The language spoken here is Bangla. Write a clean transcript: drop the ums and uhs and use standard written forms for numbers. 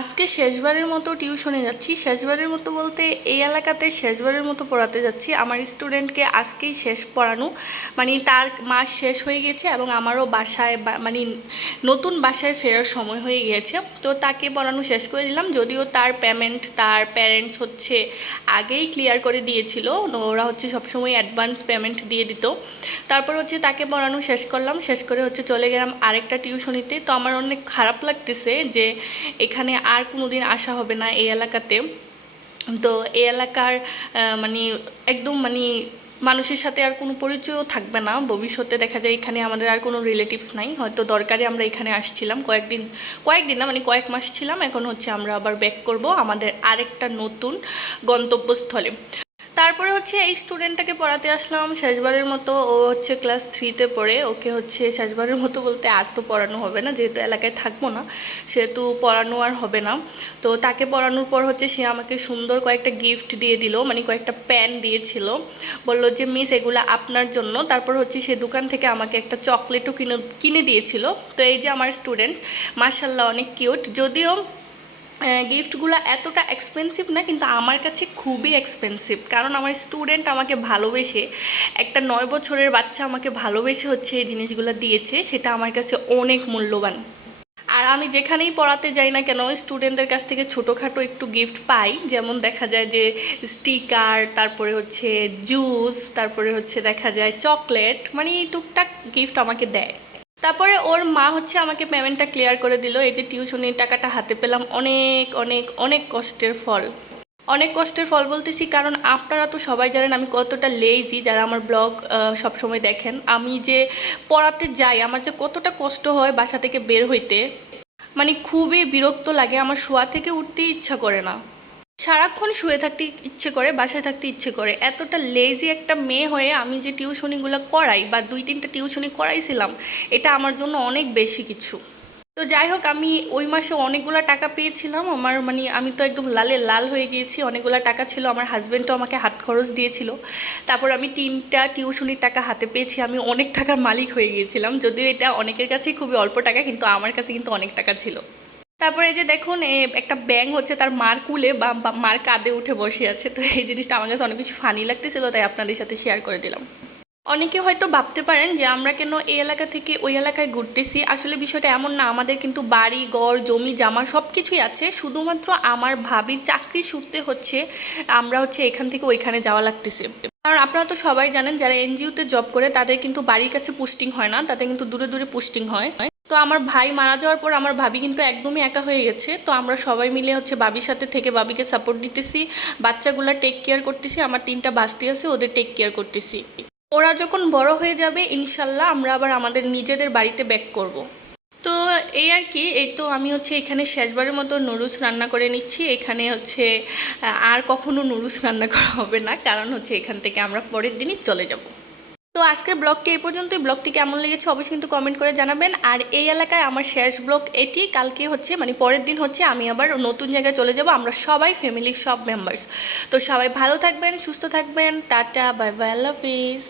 আজকে শেষবারের মতো টিউশনে যাচ্ছি। শেষবারের মতো বলতে এই এলাকাতে শেষবারের মতো পড়াতে যাচ্ছি। আমার স্টুডেন্টকে আজকেই শেষ পড়ানো, মানে তার মাস শেষ হয়ে গেছে এবং আমারও বাসায় মানে নতুন বাসায় ফেরার সময় হয়ে গিয়েছে। তো তাকে পড়ানো শেষ করে দিলাম, যদিও তার পেমেন্ট তার প্যারেন্টস হচ্ছে আগেই ক্লিয়ার করে দিয়েছিল। ওরা হচ্ছে সবসময় অ্যাডভান্স পেমেন্ট দিয়ে দিত। তারপর হচ্ছে তাকে পড়ানো শেষ করলাম, শেষ করে হচ্ছে চলে গেলাম আরেকটা টিউশনিতে। তো আমার অনেক খারাপ লাগতেছে যে এখানে আর কোনো দিন আসা হবে না এই এলাকাতে। তো এই এলাকার মানে একদম মানে মানুষের সাথে আর কোনো পরিচয়ও থাকবে না ভবিষ্যতে। দেখা যায় এখানে আমাদের আর কোনো রিলেটিভস নাই, হয়তো দরকারে আমরা এখানে আসছিলাম কয়েকদিন না মানে কয়েক মাস ছিলাম। এখন হচ্ছে আমরা আবার ব্যাক করব আমাদের আরেকটা নতুন গন্তব্যস্থলে। তারপরে হচ্ছে এই স্টুডেন্টটাকে পড়াতে আসলাম শেষবারের মতো। ও হচ্ছে ক্লাস 3-তে পড়ে। ওকে হচ্ছে শেষবারের মতো বলতে আর তো পড়ানো হবে না, যেহেতু এলাকায় থাকবো না সেহেতু পড়ানো আর হবে না। তো তাকে পড়ানোর পর হচ্ছে সে আমাকে সুন্দর কয়েকটা গিফট দিয়ে দিল, মানে কয়েকটা পেন দিয়েছিল। বললো যে মিস এগুলো আপনার জন্য। তারপর হচ্ছে সে দোকান থেকে আমাকে একটা চকলেটও কিনে দিয়েছিল। তো এই যে আমার স্টুডেন্ট, মার্শাল্লাহ অনেক কিউট। যদিও গিফটগুলো এতটা এক্সপেন্সিভ না, কিন্তু আমার কাছে খুবই এক্সপেন্সিভ, কারণ আমার স্টুডেন্ট আমাকে ভালোবেসে, একটা 9 বছরের বাচ্চা আমাকে ভালোবেসে হচ্ছে এই জিনিসগুলো দিয়েছে, সেটা আমার কাছে অনেক মূল্যবান। আর আমি যেখানেই পড়াতে যাই না কেন স্টুডেন্টদের কাছ থেকে ছোটোখাটো একটু গিফট পাই, যেমন দেখা যায় যে স্টিকার, তারপরে হচ্ছে জুস, তারপরে হচ্ছে দেখা যায় চকলেট, মানে টুকটাক গিফট আমাকে দেয়। তারপরে ওর মা হচ্ছে আমাকে পেমেন্টটা ক্লিয়ার করে দিল। এই যে টিউশনির টাকাটা হাতে পেলাম, অনেক অনেক অনেক কষ্টের ফল। অনেক কষ্টের ফল বলতেছি কারণ আপনারা তো সবাই জানেন আমি কতটা লেজি। যারা আমার ব্লগ সবসময় দেখেন, আমি যে পড়াতে যাই আমার যে কতটা কষ্ট হয় বাসা থেকে বের হইতে, মানে খুবই বিরক্ত লাগে। আমার শোয়া থেকে উঠতেই ইচ্ছা করে না, সারাক্ষণ শুয়ে থাকতে ইচ্ছে করে, বাসায় থাকতে ইচ্ছে করে। এতটা লেজি একটা মেয়ে হয়ে আমি যে টিউশনিগুলো করাই বা 2-3টা টিউশনি করাইছিলাম, এটা আমার জন্য অনেক বেশি কিছু। তো যাই হোক, আমি ওই মাসে অনেকগুলো টাকা পেয়েছিলাম। আমার মানে আমি তো একদম লালে লাল হয়ে গিয়েছি। অনেকগুলো টাকা ছিল, আমার হাজব্যান্ডও আমাকে হাত খরচ দিয়েছিল। তারপর আমি 3টা টিউশনির টাকা হাতে পেয়েছি, আমি অনেক টাকার মালিক হয়ে গিয়েছিলাম। যদিও এটা অনেকের কাছেই খুবই অল্প টাকা, কিন্তু আমার কাছে কিন্তু অনেক টাকা ছিল। তারপরে এই যে দেখুন, একটা ব্যাঙ হচ্ছে তার মার কুলে বা মার কাঁধে উঠে বসে আছে। তো এই জিনিসটা আমার কাছে অনেক কিছু ফানি লাগতেছিল, তাই আপনাদের সাথে শেয়ার করে দিলাম। অনেকে হয়তো ভাবতে পারেন যে আমরা কেন এই এলাকা থেকে ওই এলাকায় ঘুরতেছি। আসলে বিষয়টা এমন না, আমাদের কিন্তু বাড়ি ঘর জমি জামা সব কিছুই আছে। শুধুমাত্র আমার ভাবির চাকরি সূত্রে হচ্ছে আমরা হচ্ছে এখান থেকে ওইখানে যাওয়া লাগতেছে। কারণ আপনারা তো সবাই জানেন যারা এনজিওতে জব করে তাদের কিন্তু বাড়ির কাছে পোস্টিং হয় না, তাদের কিন্তু দূরে দূরে পোস্টিং হয়। তো আমার ভাই মারা যাওয়ার পর আমার ভাবি কিন্তু একদমই একা হয়ে গেছে। তো আমরা সবাই মিলে হচ্ছে ভাবির সাথে থেকে ভাবিকে সাপোর্ট দিতেছি, বাচ্চাগুলা টেক কেয়ার করতেছি। আমার 3টা বাস্তি আছে, ওদের টেক কেয়ার করতেছি। ওরা যখন বড় হয়ে যাবে ইনশাল্লাহ আমরা আবার আমাদের নিজেদের বাড়িতে ব্যাক করব। তো এই আর কি। এই তো আমি হচ্ছে এখানে শেষবারের মতো নুডলস রান্না করে নিচ্ছি। এখানে হচ্ছে আর কখনো নুডলস রান্না করা হবে না, কারণ হচ্ছে এখান থেকে আমরা পরের দিনই চলে যাব। তো আজকের ব্লগটি এই পর্যন্তই। ব্লগটি কেমন লেগেছে অবশ্যই কিন্তু কমেন্ট করে জানাবেন। আর এই এলাকায় আমার শেষ ব্লগ এটি। কালকে হচ্ছে মানে পরের দিন হচ্ছে আমি আবার নতুন জায়গায় চলে যাব, আমরা সবাই ফ্যামিলির সব মেম্বার্স। তো সবাই ভালো থাকবেন, সুস্থ থাকবেন। টাটা, বাই বাই, আল্লাহ হাফিজ।